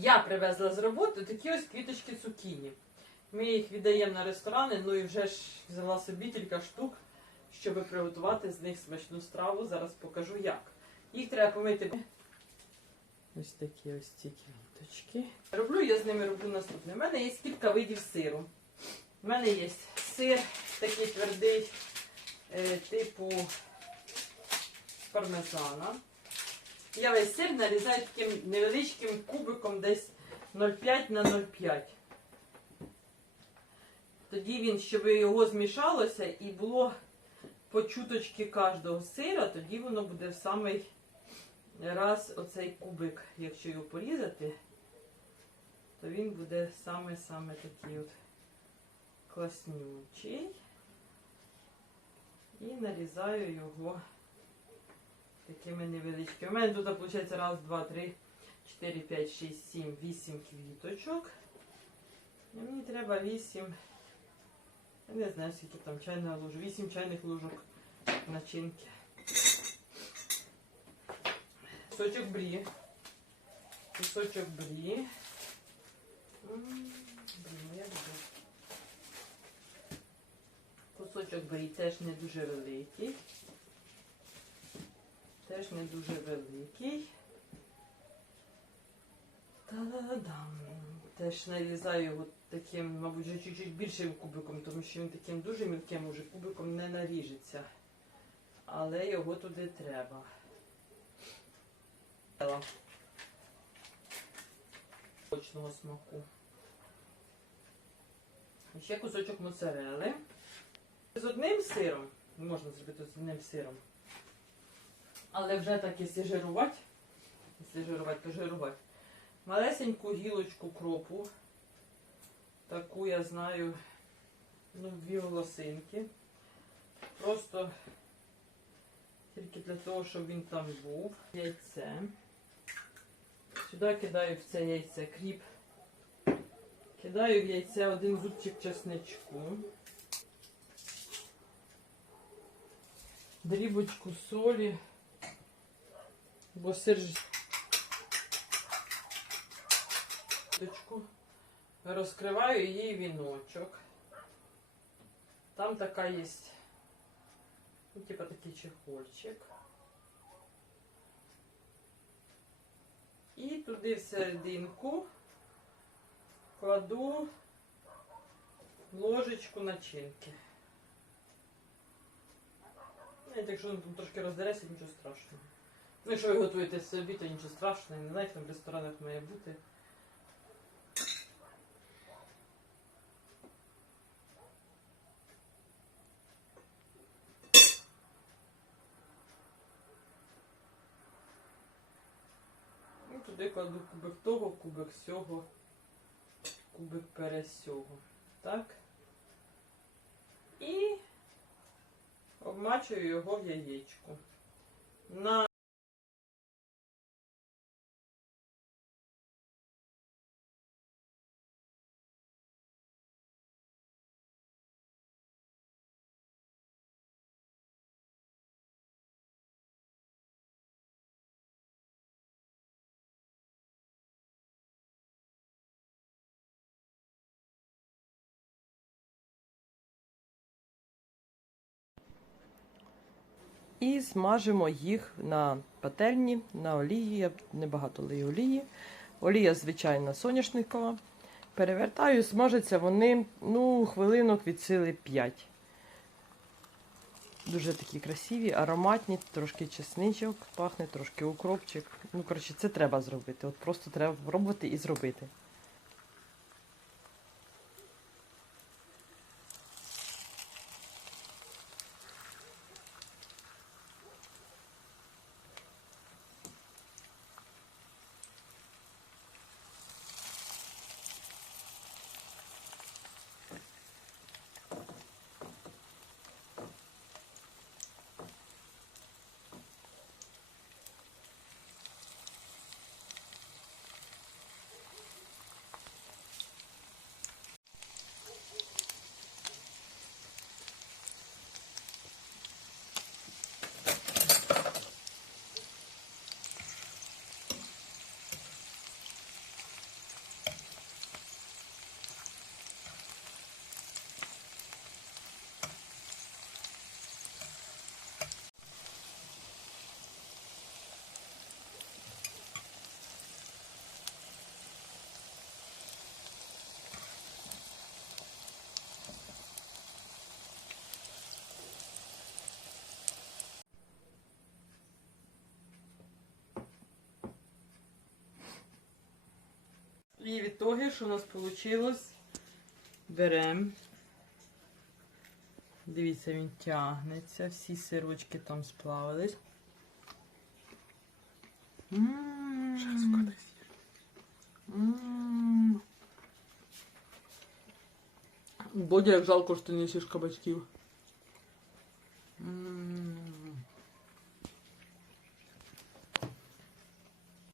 Я привезла з роботи такі ось квіточки цукіні. Ми їх віддаємо на ресторани, ну і вже ж взяла собі кілька штук, щоб приготувати з них смачну страву. Зараз покажу як. Їх треба помити. Ось такі ось ці квіточки. Роблю я з ними роблю наступне. У мене є кілька видів сиру. У мене є сир такий твердий, е, типу пармезана. Я весь сир нарізаю таким невеличким кубиком десь 0,5 на 0,5. Тоді він, щоб його змішалося і було по чуточки кожного сира, тоді воно буде в самий раз оцей кубик, якщо його порізати, то він буде саме-саме такий от класнючий. І нарізаю його такими невеличкими. У мене тут виходить раз, два, три, чотири, п'ять, шість, сім, вісім квіточок. І мені треба вісім. Я не знаю, скільки там чайна ложа. Вісім чайних ложок начинки. Кусочок брі. Кусочок брі. Ну. Кусочок брі теж не дуже великий. Теж не дуже великий. Та-да-дам. Теж нарізаю його таким, мабуть, вже чуть-чуть більшим кубиком, тому що він таким дуже мілким уже кубиком не наріжеться. Але його туди треба. Точного смаку. Ще кусочок моцарели. З одним сиром, можна зробити з одним сиром. Але вже так, якщо жирувати, якщо. Малесеньку гілочку кропу. Таку я знаю, ну, дві волосинки. Просто тільки для того, щоб він там був. Яйце. Сюди кидаю в це яйце кріп. Кидаю в яйце один зубчик чесничку. Дрібочку солі. Бо сир. Розкриваю її віночок. Там така є, ну, типа такий чехольчик. І туди всерединку кладу ложечку начинки. Навіть якщо воно там трошки роздереться, нічого страшного. Ну, якщо ви готуєте собі, то нічого страшного, не знаєте, в ресторанах має бути. І туди кладу кубик того, кубик сього, кубик пересього. Так. І обмачую його в яєчку. На І смажимо їх на пательні, на олії. Небагато лию олії. Олія звичайна соняшникова. Перевертаю, смажаться вони ну, хвилинок від сили 5. Дуже такі красиві, ароматні, трошки чесничок пахне, трошки укропчик. Ну, коротше, це треба зробити. От просто треба пробувати і зробити. Такі відтоги, що у нас вийшло. Беремо. Дивіться, він тягнеться, всі сирочки там сплавились. М. Бодя, як жалко, що ти не їсиш кабачків.